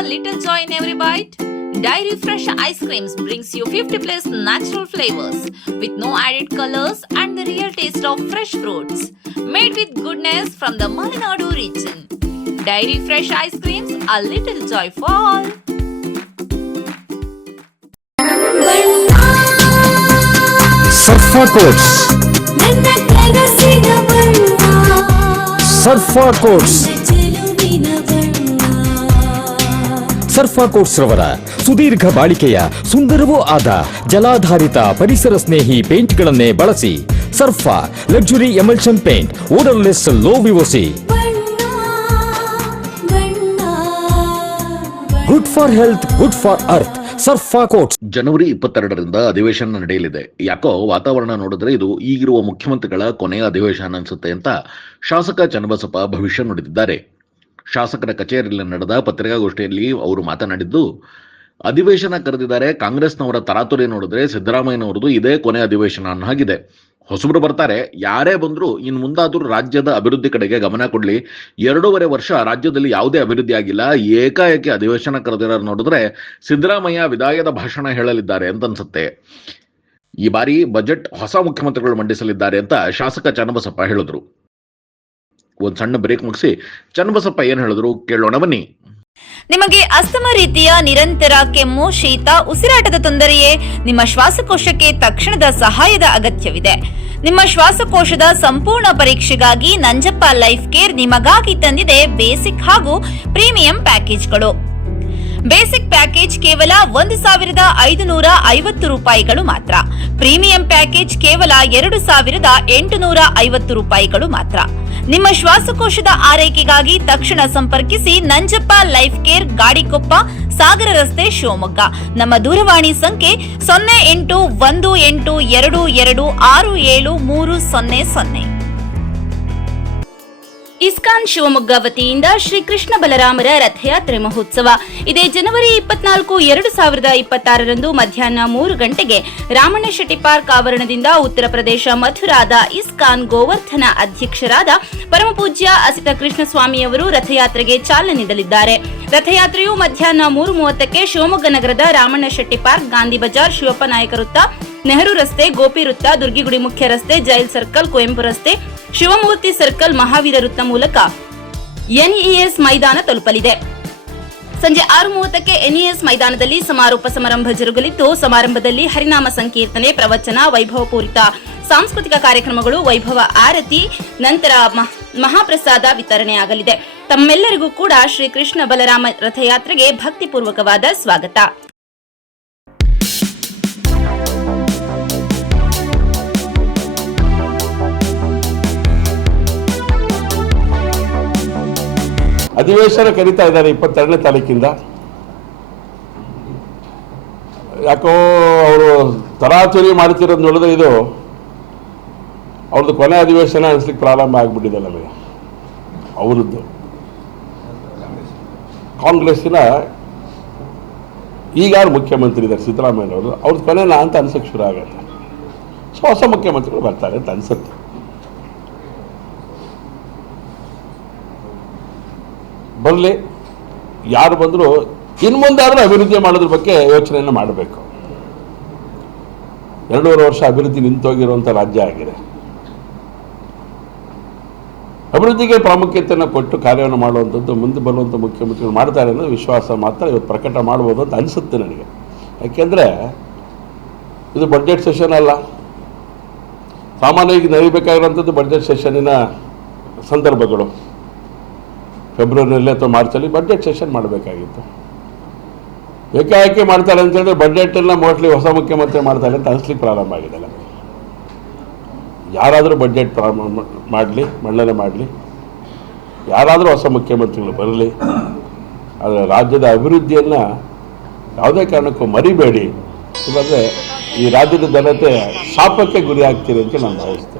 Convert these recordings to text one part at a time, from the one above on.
a little joy in every bite? Dairy Fresh Ice Creams brings you 50 plus natural flavors with no added colors and the real taste of fresh fruits. Made with goodness from the Malenadu region. Dairy Fresh Ice Creams, a little joy for all. Surfa Coats. Surfa Coats. ಸರ್ಫಾ quotes ರವರ ಸುದೀರ್ಘ ಬಾಳಿಕೆಯ ಸುಂದರವೂ ಆದ ಜಲಾಧಾರಿತ ಪರಿಸರ ಸ್ನೇಹಿ ಪೇಂಟ್ಗಳನ್ನೇ ಬಳಸಿ. Surfa luxury emulsion paint, odourless, low VOC, good for health, good for earth. Surfa Coats. ಜನವರಿ 22ರಿಂದ ಅಧಿವೇಶನ ನಡೆಯಲಿದೆ. ಯಾಕೋ ವಾತಾವರಣ ನೋಡಿದ್ರೆ ಇದು ಈಗಿರುವ ಮುಖ್ಯಮಂತ್ರಿಗಳ ಕೊನೆಯ ಅಧಿವೇಶನ ಅನ್ಸುತ್ತೆ ಅಂತ ಶಾಸಕ ಚನ್ನಬಸಪ್ಪ ಭವಿಷ್ಯ ನುಡಿದಿದ್ದಾರೆ. ಶಾಸಕರ ಕಚೇರಿಯಲ್ಲಿ ನಡೆದ ಪತ್ರಿಕಾಗೋಷ್ಠಿಯಲ್ಲಿ ಅವರು ಮಾತನಾಡಿದ್ದು, ಅಧಿವೇಶನ ಕರೆದಿದ್ದಾರೆ, ಕಾಂಗ್ರೆಸ್ನವರ ತರಾತುರಿ ನೋಡಿದ್ರೆ ಸಿದ್ದರಾಮಯ್ಯನವರದು ಇದೇ ಕೊನೆ ಅಧಿವೇಶನ ಅನ್ನೋ ಹಾಗಿದೆ. ಹೊಸಬರು ಬರ್ತಾರೆ, ಯಾರೇ ಬಂದರೂ ಇನ್ನು ಮುಂದಾದರೂ ರಾಜ್ಯದ ಅಭಿವೃದ್ಧಿ ಕಡೆಗೆ ಗಮನ ಕೊಡಲಿ. 2.5 ವರ್ಷ ರಾಜ್ಯದಲ್ಲಿ ಯಾವುದೇ ಅಭಿವೃದ್ಧಿ ಆಗಿಲ್ಲ, ಏಕಾಏಕಿ ಅಧಿವೇಶನ ಕರೆದಿರೋರು ನೋಡಿದ್ರೆ ಸಿದ್ದರಾಮಯ್ಯ ವಿದಾಯದ ಭಾಷಣ ಹೇಳಲಿದ್ದಾರೆ ಅಂತ ಅನ್ಸುತ್ತೆ. ಈ ಬಾರಿ ಬಜೆಟ್ ಹೊಸ ಮುಖ್ಯಮಂತ್ರಿಗಳು ಮಂಡಿಸಲಿದ್ದಾರೆ ಅಂತ ಶಾಸಕ ಚನ್ನಬಸಪ್ಪ ಹೇಳಿದ್ರು. ಒಂದು ಸಣ್ಣ ಬ್ರೇಕ್ ಮುಗಿಸಿ ಚನ್ನಬಸಪ್ಪ ಏನ್ ಹೇಳಿದ್ರು ಕೇಳೋಣ ಬನ್ನಿ. ನಿಮಗೆ ಅಸ್ತಮ ರೀತಿಯ ನಿರಂತರ ಕೆಮ್ಮು, ಶೀತ, ಉಸಿರಾಟದ ತೊಂದರೆಯೇ? ನಿಮ್ಮ ಶ್ವಾಸಕೋಶಕ್ಕೆ ತಕ್ಷಣದ ಸಹಾಯದ ಅಗತ್ಯವಿದೆ. ನಿಮ್ಮ ಶ್ವಾಸಕೋಶದ ಸಂಪೂರ್ಣ ಪರೀಕ್ಷೆಗಾಗಿ ನಂಜಪ್ಪ ಲೈಫ್ ಕೇರ್ ನಿಮಗಾಗಿ ತಂದಿದೆ ಬೇಸಿಕ್ ಹಾಗೂ ಪ್ರೀಮಿಯಂ ಪ್ಯಾಕೇಜ್ಗಳು. ಬೇಸಿಕ್ ಪ್ಯಾಕೇಜ್ ಕೇವಲ 1,550 ರೂಪಾಯಿಗಳು ಮಾತ್ರ. ಪ್ರೀಮಿಯಂ ಪ್ಯಾಕೇಜ್ ಕೇವಲ 2,850 ರೂಪಾಯಿಗಳು ಮಾತ್ರ. ನಿಮ್ಮ ಶ್ವಾಸಕೋಶದ ಆರೈಕೆಗಾಗಿ ತಕ್ಷಣ ಸಂಪರ್ಕಿಸಿ ನಂಜಪ್ಪ ಲೈಫ್ ಕೇರ್, ಗಾಡಿಕೊಪ್ಪ, ಸಾಗರ ರಸ್ತೆ, ಶಿವಮೊಗ್ಗ. ನಮ್ಮ ದೂರವಾಣಿ ಸಂಖ್ಯೆ 0818226730. ಇಸ್ಕಾನ್ ಶಿವಮೊಗ್ಗ ವತಿಯಿಂದ ಶ್ರೀ ಕೃಷ್ಣ ಬಲರಾಮರ ರಥಯಾತ್ರೆ ಮಹೋತ್ಸವ ಇದೇ ಜನವರಿ 24, 2026ರಂದು ಮಧ್ಯಾಹ್ನ 3 ಗಂಟೆಗೆ ರಾಮಣ್ಣ ಶೆಟ್ಟಿ ಪಾರ್ಕ್ ಆವರಣದಿಂದ ಉತ್ತರ ಪ್ರದೇಶ ಮಥುರಾದ ಇಸ್ಕಾನ್ ಗೋವರ್ಧನ ಅಧ್ಯಕ್ಷರಾದ ಪರಮಪೂಜ್ಯ ಅಸಿತ ಕೃಷ್ಣಸ್ವಾಮಿಯವರು ರಥಯಾತ್ರೆಗೆ ಚಾಲನೆ ನೀಡಲಿದ್ದಾರೆ. ರಥಯಾತ್ರೆಯು ಮಧ್ಯಾಹ್ನ 3:30ಕ್ಕೆ ಶಿವಮೊಗ್ಗ ನಗರದ ರಾಮಣ್ಣ ಶೆಟ್ಟಿ ಪಾರ್ಕ್, ಗಾಂಧಿ ಬಜಾರ್, ಶಿವಪ್ಪ ನಾಯಕ ವೃತ್ತ, ನೆಹರು ರಸ್ತೆ, ಗೋಪಿ ವೃತ್ತ, ದುರ್ಗಿಗುಡಿ ಮುಖ್ಯ ರಸ್ತೆ, ಜೈಲ್ ಸರ್ಕಲ್, ಕುವೆಂಪು ರಸ್ತೆ, ಶಿವಮೂರ್ತಿ ಸರ್ಕಲ್, ಮಹಾವೀರ ವೃತ್ತ ಮೂಲಕ ಎನ್ಇಎಸ್ ಮೈದಾನ ತಲುಪಲಿದೆ. ಸಂಜೆ 6:30ಕ್ಕೆ ಎನ್ಇಎಸ್ ಮೈದಾನದಲ್ಲಿ ಸಮಾರೋಪ ಸಮಾರಂಭ ಜರುಗಲಿದ್ದು, ಸಮಾರಂಭದಲ್ಲಿ ಹರಿನಾಮ ಸಂಕೀರ್ತನೆ, ಪ್ರವಚನ, ವೈಭವಪೂರಿತ ಸಾಂಸ್ಕೃತಿಕ ಕಾರ್ಯಕ್ರಮಗಳು, ವೈಭವ ಆರತಿ, ನಂತರ ಮಹಾಪ್ರಸಾದ ವಿತರಣೆಯಾಗಲಿದೆ. ತಮ್ಮೆಲ್ಲರಿಗೂ ಕೂಡ ಶ್ರೀ ಕೃಷ್ಣ ಬಲರಾಮ ರಥಯಾತ್ರೆಗೆ ಭಕ್ತಿಪೂರ್ವಕವಾದ ಸ್ವಾಗತ. ಅಧಿವೇಶನ ಕರೀತಾ ಇದ್ದಾರೆ 22ನೇ ತಾರೀಕಿಂದ. ಯಾಕೋ ಅವರು ತರಾತುರಿ ಮಾಡ್ತಿರೋದು ನೋಡಿದ್ರೆ ಇದು ಅವ್ರದ್ದು ಕೊನೆ ಅಧಿವೇಶನ ಅನಿಸ್ಲಿಕ್ಕೆ ಪ್ರಾರಂಭ ಆಗಿಬಿಟ್ಟಿದೆ ನಮಗೆ. ಅವರದ್ದು ಕಾಂಗ್ರೆಸ್ಸಿನ ಈಗ ಯಾರು ಮುಖ್ಯಮಂತ್ರಿ ಇದ್ದಾರೆ ಸಿದ್ದರಾಮಯ್ಯನವರು, ಅವ್ರದ್ದು ಕೊನೆನಾ ಅಂತ ಅನ್ಸಕ್ಕೆ ಶುರು ಆಗುತ್ತೆ. ಸೊ ಹೊಸ ಮುಖ್ಯಮಂತ್ರಿಗಳು ಬರ್ತಾರೆ ಅಂತ ಅನ್ಸುತ್ತೆ. ಬರಲಿ, ಯಾರು ಬಂದರೂ ಇನ್ನು ಮುಂದಾದರೂ ಅಭಿವೃದ್ಧಿ ಮಾಡೋದ್ರ ಬಗ್ಗೆ ಯೋಚನೆಯನ್ನು ಮಾಡಬೇಕು. 2.5 ವರ್ಷ ಅಭಿವೃದ್ಧಿ ನಿಂತೋಗಿರುವಂಥ ರಾಜ್ಯ ಆಗಿದೆ. ಅಭಿವೃದ್ಧಿಗೆ ಪ್ರಾಮುಖ್ಯತೆಯನ್ನು ಕೊಟ್ಟು ಕಾರ್ಯವನ್ನು ಮಾಡುವಂಥದ್ದು ಮುಂದೆ ಬರುವಂಥ ಮುಖ್ಯಮಂತ್ರಿಗಳು ಮಾಡ್ತಾರೆ ಅನ್ನೋದು ವಿಶ್ವಾಸ ಮಾತ್ರ ಇವತ್ತು ಪ್ರಕಟ ಮಾಡ್ಬೋದು ಅಂತ ಅನಿಸುತ್ತೆ ನನಗೆ. ಯಾಕೆಂದರೆ ಇದು ಬಡ್ಜೆಟ್ ಸೆಷನ್ ಅಲ್ಲ. ಸಾಮಾನ್ಯವಾಗಿ ನಡೀಬೇಕಾಗಿರುವಂಥದ್ದು ಬಡ್ಜೆಟ್ ಸೆಷನ್ನಿನ ಸಂದರ್ಭಗಳು. ಫೆಬ್ರವರಿಯಲ್ಲಿ ಅಥವಾ ಮಾರ್ಚಲ್ಲಿ ಬಡ್ಜೆಟ್ ಸೆಷನ್ ಮಾಡಬೇಕಾಗಿತ್ತು. ಏಕಾಏಕಿ ಮಾಡ್ತಾರೆ ಅಂತ ಹೇಳಿದ್ರೆ ಬಡ್ಜೆಟನ್ನು ಮೋಸ್ಟ್ಲಿ ಹೊಸ ಮುಖ್ಯಮಂತ್ರಿ ಮಾಡ್ತಾರೆ ಅಂತ ಅನಿಸ್ಲಿಕ್ಕೆ ಪ್ರಾರಂಭ ಆಗಿದೆಲ್ಲ. ಯಾರಾದರೂ ಬಡ್ಜೆಟ್ ಮಾಡಲಿ, ಮಂಡನೆ ಮಾಡಲಿ, ಯಾರಾದರೂ ಹೊಸ ಮುಖ್ಯಮಂತ್ರಿಗಳು ಬರಲಿ, ಆದರೆ ರಾಜ್ಯದ ಅಭಿವೃದ್ಧಿಯನ್ನು ಯಾವುದೇ ಕಾರಣಕ್ಕೂ ಮರಿಬೇಡಿ. ಇಲ್ಲಾಂದರೆ ಈ ರಾಜ್ಯದ ಜನತೆ ಶಾಪಕ್ಕೆ ಗುರಿ ಆಗ್ತೀರಿ ಅಂತ ನಾನು ಭಾವಿಸ್ತೇನೆ.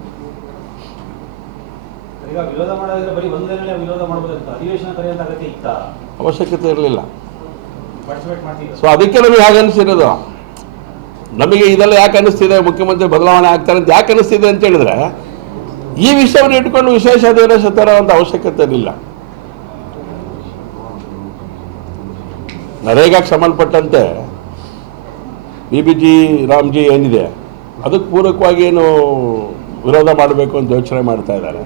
ಅವಶ್ಯಕತೆ ಇರಲಿಲ್ಲ. ಸೊ ಅದಕ್ಕೆ ನಮಗೆ ಹಾಗೆ ಅನಿಸಿರೋದು. ನಮಗೆ ಇದೆಲ್ಲ ಯಾಕೆ ಅನಿಸ್ತಿದೆ, ಮುಖ್ಯಮಂತ್ರಿ ಬದಲಾವಣೆ ಆಗ್ತಾರೆ ಅಂತ ಯಾಕೆ ಅನಿಸ್ತಿದೆ ಅಂತ ಹೇಳಿದ್ರೆ, ಈ ವಿಷಯವನ್ನು ಇಟ್ಕೊಂಡು ವಿಶೇಷ ಅಧಿವೇಶನ ತರುವಂಥ ಅವಶ್ಯಕತೆ ಇರಲಿಲ್ಲ. ನರೇಗಾಕ್ಕೆ ಸಂಬಂಧಪಟ್ಟಂತೆ BBG ರಾಮ್ಜಿ ಏನಿದೆ ಅದಕ್ಕೆ ಪೂರಕವಾಗಿ ಏನು ವಿರೋಧ ಮಾಡಬೇಕು ಅಂತ ಯೋಚನೆ ಮಾಡ್ತಾ ಇದ್ದಾರೆ.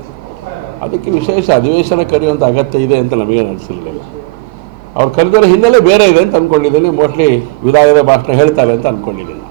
ಅದಕ್ಕೆ ವಿಶೇಷ ಅಧಿವೇಶನ ಕರೆಯುವಂಥ ಅಗತ್ಯ ಇದೆ ಅಂತ ನಮಗೇನು ಅನಿಸಲಿಲ್ಲ. ಅವ್ರು ಕರೆದಿರೋ ಹಿನ್ನೆಲೆ ಬೇರೆ ಇದೆ ಅಂತ ಅಂದ್ಕೊಂಡಿದ್ದೀನಿ. ಮೋಸ್ಟ್ಲಿ ವಿದಾಯದ ಭಾಷಣ ಹೇಳ್ತಾರೆ ಅಂತ ಅಂದ್ಕೊಂಡಿದ್ದೀನಿ.